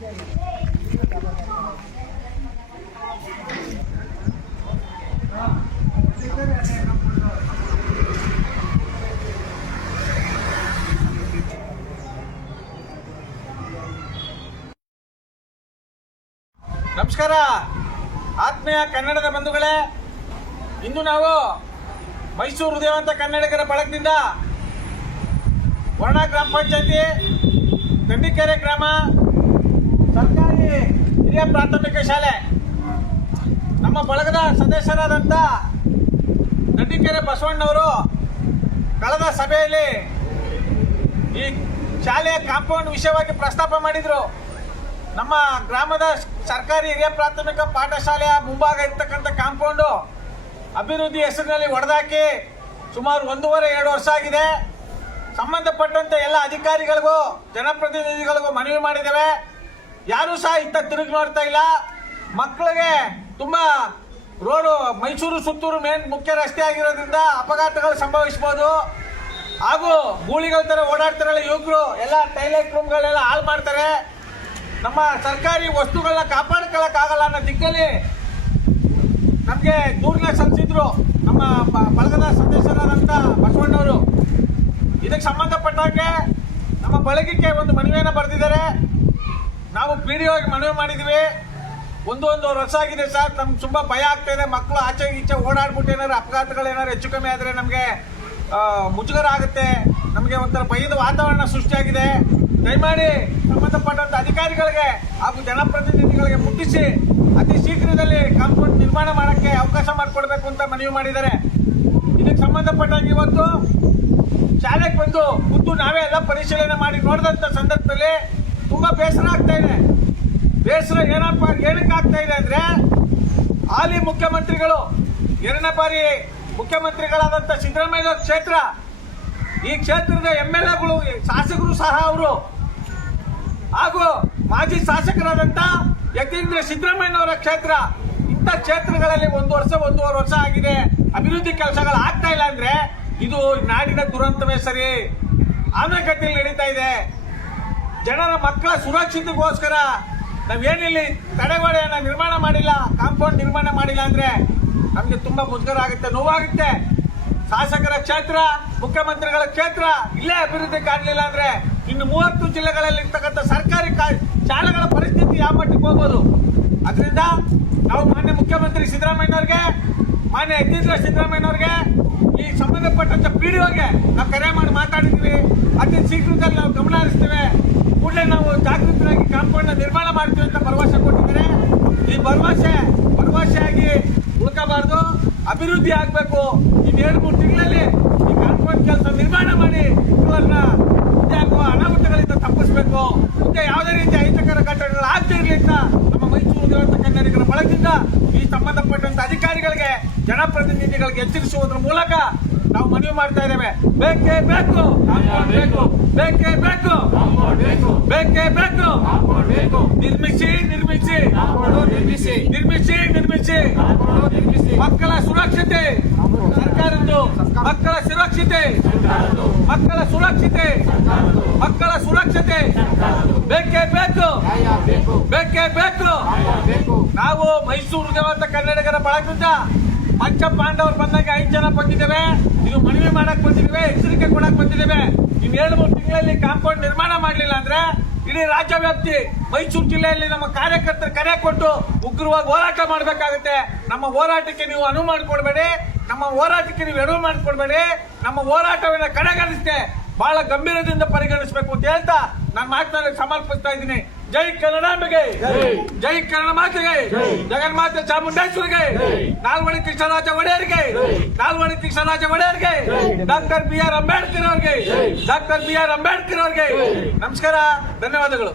ನಮಸ್ಕಾರ. ಆತ್ಮೀಯ ಕನ್ನಡದ ಬಂಧುಗಳೇ, ಇಂದು ನಾವು ಮೈಸೂರು ಹೃದಯವಂತ ಕನ್ನಡಿಗರ ಬಳಗದಿಂದ ವರ್ಣ ಗ್ರಾಮ ಪಂಚಾಯತಿ ಗಂಡಿಕೆರೆ ಗ್ರಾಮ ಸರ್ಕಾರಿ ಹಿರಿಯ ಪ್ರಾಥಮಿಕ ಶಾಲೆ. ನಮ್ಮ ಬಳಗದ ಸದಸ್ಯರಾದಂಥ ನಡಿಕೆರೆ ಬಸವಣ್ಣವರು ಕಳೆದ ಸಭೆಯಲ್ಲಿ ಈ ಶಾಲೆಯ ಕಾಂಪೌಂಡ್ ವಿಷಯವಾಗಿ ಪ್ರಸ್ತಾಪ ಮಾಡಿದರು. ನಮ್ಮ ಗ್ರಾಮದ ಸರ್ಕಾರಿ ಹಿರಿಯ ಪ್ರಾಥಮಿಕ ಪಾಠಶಾಲೆಯ ಮುಂಭಾಗ ಇರ್ತಕ್ಕಂಥ ಕಾಂಪೌಂಡು ಅಭಿವೃದ್ಧಿ ಹೆಸರಿನಲ್ಲಿ ಹೊಡೆದಾಕಿ ಸುಮಾರು ಒಂದೂವರೆ, ಎರಡು ವರ್ಷ ಆಗಿದೆ. ಸಂಬಂಧಪಟ್ಟಂತೆ ಎಲ್ಲ ಅಧಿಕಾರಿಗಳಿಗೂ, ಜನಪ್ರತಿನಿಧಿಗಳಿಗೂ ಮನವಿ ಮಾಡಿದ್ದೇವೆ. ಯಾರೂ ಸಹ ಇತ್ತ ತಿರುಗಿ ನೋಡ್ತಾ ಇಲ್ಲ. ಮಕ್ಕಳಿಗೆ ತುಂಬ ರೋಡು, ಮೈಸೂರು, ಸುತ್ತೂರು ಮೇನ್ ಮುಖ್ಯ ರಸ್ತೆ ಆಗಿರೋದ್ರಿಂದ ಅಪಘಾತಗಳು ಸಂಭವಿಸ್ಬೋದು. ಹಾಗೂ ಗೂಳಿಗಳ ಥರ ಓಡಾಡ್ತಾರಲ್ಲ ಯುವಕರು, ಎಲ್ಲ ಟೈಲೆಟ್ ರೂಮ್ಗಳೆಲ್ಲ ಹಾಳು ಮಾಡ್ತಾರೆ. ನಮ್ಮ ಸರ್ಕಾರಿ ವಸ್ತುಗಳನ್ನ ಕಾಪಾಡ್ಕೊಳ್ಳೋಕ್ಕಾಗಲ್ಲ ಅನ್ನೋ ದಿಕ್ಕಲ್ಲಿ ನಮಗೆ ದೂರನ್ನ ಸಲ್ಲಿಸಿದ್ರು ನಮ್ಮ ಬಳಗದ ಸದಸ್ಯರಾದಂತ ಬಸವಣ್ಣವರು ಇದಕ್ಕೆ ಸಂಬಂಧಪಟ್ಟಂಗೆ ನಮ್ಮ ಬಳಗಕ್ಕೆ ಒಂದು ಮನವಿಯನ್ನು ಬರೆದಿದ್ದಾರೆ. ನಾವು ಪಿ ಡಿ ಮನವಿ ಮಾಡಿದ್ವಿ. ಒಂದೊಂದು ವರ್ಷ ಆಗಿದೆ ಸರ್. ನಮ್ಗೆ ತುಂಬ ಭಯ ಆಗ್ತಾ ಇದೆ. ಮಕ್ಕಳು ಆಚೆ ಈಚೆ ಓಡಾಡ್ಬಿಟ್ಟು ಏನಾದ್ರು ಅಪಘಾತಗಳು ಏನಾದ್ರು ಹೆಚ್ಚು ಕಮ್ಮಿ ಆದರೆ ನಮಗೆ ಮುಜುಗರ ಆಗುತ್ತೆ. ನಮಗೆ ಒಂಥರ ಭಯದ ವಾತಾವರಣ ಸೃಷ್ಟಿಯಾಗಿದೆ. ದಯಮಾಡಿ ಸಂಬಂಧಪಟ್ಟಂಥ ಅಧಿಕಾರಿಗಳಿಗೆ ಹಾಗೂ ಜನಪ್ರತಿನಿಧಿಗಳಿಗೆ ಮುಟ್ಟಿಸಿ, ಅತಿ ಶೀಘ್ರದಲ್ಲಿ ಕಾಂಪೌಂಡ್ ನಿರ್ಮಾಣ ಮಾಡೋಕ್ಕೆ ಅವಕಾಶ ಮಾಡಿಕೊಡ್ಬೇಕು ಅಂತ ಮನವಿ ಮಾಡಿದ್ದಾರೆ. ಇದಕ್ಕೆ ಸಂಬಂಧಪಟ್ಟಾಗ ಇವತ್ತು ಶಾಲೆಗೆ ಬಂದು ಖುದ್ದು ನಾವೇ ಎಲ್ಲ ಪರಿಶೀಲನೆ ಮಾಡಿ ನೋಡಿದಂಥ ಸಂದರ್ಭದಲ್ಲಿ ತುಂಬ ಬೇಸರ ಆಗ್ತಾ ಇದೆ. ಬೇಸರ ಏನಪ್ಪ ಏನಕ್ಕೆ ಆಗ್ತಾ ಇದೆ ಅಂದ್ರೆ ಹಾಲಿ ಮುಖ್ಯಮಂತ್ರಿಗಳು, ಎರಡನೇ ಬಾರಿ ಮುಖ್ಯಮಂತ್ರಿಗಳಾದಂಥ ಸಿದ್ದರಾಮಯ್ಯ ಕ್ಷೇತ್ರ, ಈ ಕ್ಷೇತ್ರದ ಎಂ ಎಲ್ ಎಗಳು, ಶಾಸಕರು ಸಹ ಅವರು, ಹಾಗೂ ಮಾಜಿ ಶಾಸಕರಾದಂಥ ಯತೀಂದ್ರ ಸಿದ್ದರಾಮಯ್ಯನವರ ಕ್ಷೇತ್ರ, ಇಂಥ ಕ್ಷೇತ್ರಗಳಲ್ಲಿ ಒಂದು ವರ್ಷ, ಒಂದೂವರೆ ವರ್ಷ ಆಗಿದೆ. ಅಭಿವೃದ್ಧಿ ಕೆಲಸಗಳು ಆಗ್ತಾ ಇಲ್ಲ ಅಂದ್ರೆ ಇದು ನಾಡಿನ ದುರಂತವೇ ಸರಿ. ಆಮೆಗತಿಯಲ್ಲಿ ನಡೀತಾ ಇದೆ. ಜನರ ಮಕ್ಕಳ ಸುರಕ್ಷತೆಗೋಸ್ಕರ ನಾವೇನಿಲ್ಲಿ ತಡೆಗೋಡೆಯನ್ನು ನಿರ್ಮಾಣ ಮಾಡಿಲ್ಲ, ಕಾಂಪೌಂಡ್ ನಿರ್ಮಾಣ ಮಾಡಿಲ್ಲ ಅಂದ್ರೆ ನಮಗೆ ತುಂಬಾ ಮುಜುಗರ ಆಗುತ್ತೆ, ನೋವಾಗುತ್ತೆ. ಶಾಸಕರ ಕ್ಷೇತ್ರ, ಮುಖ್ಯಮಂತ್ರಿಗಳ ಕ್ಷೇತ್ರ ಇಲ್ಲೇ ಅಭಿವೃದ್ಧಿ ಕಾಣಲಿಲ್ಲ ಅಂದ್ರೆ ಇನ್ನು ಮೂವತ್ತು ಜಿಲ್ಲೆಗಳಲ್ಲಿ ಇರ್ತಕ್ಕಂಥ ಸರ್ಕಾರಿ ಶಾಲೆಗಳ ಪರಿಸ್ಥಿತಿ ಯಾವ ಮಟ್ಟಿಗೆ ಹೋಗ್ಬೋದು? ಅದರಿಂದ ನಾವು ಮಾನ್ಯ ಮುಖ್ಯಮಂತ್ರಿ ಸಿದ್ದರಾಮಯ್ಯನವ್ರಿಗೆ, ಮಾನ್ಯ ಯತೀಂದ್ರ ಸಿದ್ದರಾಮಯ್ಯನವ್ರಿಗೆ, ಈ ಸಂಬಂಧಪಟ್ಟಂತ ಪಿಡಿಒಗೆ ನಾವು ಕರೆ ಮಾಡಿ ಮಾತಾಡಿದ್ವಿ ಅತಿ ಶೀಘ್ರದಲ್ಲಿ ನಾವು ಕಾಂಪೌಂಡ್ ನಿರ್ಮಾಣ ಮಾಡ್ತೀವಿ ಅಂತ ಭರವಸೆ ಕೊಟ್ಟಿದ್ದಾರೆ. ಈ ಭರವಸೆ, ಭರವಸೆಯಾಗಿ ಉಳ್ಕೋಬಾರ್ದು ಅಭಿವೃದ್ಧಿ ಆಗಬೇಕು. ಇನ್ನು ಎರಡು ಮೂರು ತಿಂಗಳಲ್ಲಿ ಈ ಕಾನ್ಫರೆನ್ಸ್ ಕೆಲಸ ನಿರ್ಮಾಣ ಮಾಡಿ ಇವರನ್ನ ಆಗುವ ಅನಾಹುತಗಳಿಂದ ತಪ್ಪಿಸಬೇಕು. ಮತ್ತೆ ಯಾವುದೇ ರೀತಿ ಅಹಿತಕರ ಘಟನೆಗಳು ಆಗದೇ ಇರಲಿ ಅಂತ ನಮ್ಮ ಮೈಸೂರು ದೇವರ ಕನ್ನಡಿಗರ ಬಳಗದಿಂದ ಈ ಸಂಬಂಧಪಟ್ಟಂತ ಅಧಿಕಾರಿಗಳಿಗೆ ಜನಪ್ರತಿನಿಧಿಗಳಿಗೆ ಎಚ್ಚರಿಸುವುದರ ಮೂಲಕ ನಾವು ಮನವಿ ಮಾಡ್ತಾ ಇದ್ದೇವೆ. ಬೇಕೇ ಬೇಕು. ಬೇಕು. ಬೇಕೇ ಬೇಕು. ಬೇಕೇ. ಬೇಕು ನಿರ್ಮಿಸಿ ನಿರ್ಮಿಸಿ. ನಿರ್ಮಿಸಿ. ನಿರ್ಮಿಸಿ ನಿರ್ಮಿಸಿ. ಮಕ್ಕಳ ಸುರಕ್ಷತೆ. ಸರ್ಕಾರದ್ದು. ಮಕ್ಕಳ ಸುರಕ್ಷತೆ. ಮಕ್ಕಳ ಸುರಕ್ಷತೆ. ಮಕ್ಕಳ ಸುರಕ್ಷತೆ. ಬೇಕೇ ಬೇಕು. ಬೇಕೇ. ಬೇಕು. ನಾವು ಮೈಸೂರು ದೇವಂತ ಕನ್ನಡಿಗರ ಬಳಗದಿಂದ ಪಂಚ ಪಾಂಡವರು ಬಂದಾಗ ಐದು ಜನ ಬಂದಿದ್ದೇವೆ. ಇದು ಮನವಿ ಮಾಡಕ್ ಬಂದಿದ್ದೇವೆ, ಎಚ್ಚರಿಕೆ ಕೊಡಕ್ ಬಂದಿದ್ದೇವೆ. ಇನ್ನು ಎರಡು ಮೂರು ತಿಂಗಳಲ್ಲಿ ಕಾಂಪೌಂಡ್ ನಿರ್ಮಾಣ ಮಾಡಲಿಲ್ಲ ಅಂದ್ರೆ ಇಡೀ ರಾಜ್ಯ ವ್ಯಾಪ್ತಿ, ಮೈಸೂರು ಜಿಲ್ಲೆಯಲ್ಲಿ ನಮ್ಮ ಕಾರ್ಯಕರ್ತರು ಕರೆ ಕೊಟ್ಟು ಉಗ್ರವಾಗಿ ಹೋರಾಟ ಮಾಡಬೇಕಾಗುತ್ತೆ. ನಮ್ಮ ಹೋರಾಟಕ್ಕೆ ನೀವು ಅನುವು ಮಾಡಿಕೊಡ್ಬೇಡಿ. ನಮ್ಮ ಹೋರಾಟಕ್ಕೆ ನೀವು ಎಡವು ಮಾಡಿಕೊಡ್ಬೇಡಿ. ನಮ್ಮ ಹೋರಾಟವನ್ನ ಕಡೆಗಣಿಸ್ತೆ ಬಹಳ ಗಂಭೀರದಿಂದ ಪರಿಗಣಿಸಬೇಕು ಅಂತ ಹೇಳ್ತಾ ನಾನು ಮಾತನಾಡಿ ಸಮರ್ಪಿಸ್ತಾ ಇದ್ದೀನಿ. ಜೈ ಕನ್ನಡಾಂಬೆಗೆ ಜೈ. ಕನ್ನಡ ಮಾತೆಗೆ ಜಗನ್ಮಾತೆ ಚಾಮುಂಡೇಶ್ವರಿಗೆ. ನಾಲ್ವಡಿ ಕೃಷ್ಣರಾಜ ಒಡೆಯರಿಗೆ. ನಾಲ್ವಡಿ ಕೃಷ್ಣರಾಜ ಒಡೆಯರಿಗೆ. ಡಾಕ್ಟರ್ ಬಿ ಆರ್ ಅಂಬೇಡ್ಕರ್ ಅವ್ರಿಗೆ. ಡಾಕ್ಟರ್ ಬಿ ಆರ್ ಅಂಬೇಡ್ಕರ್ ಅವ್ರಿಗೆ. ನಮಸ್ಕಾರ ಧನ್ಯವಾದಗಳು.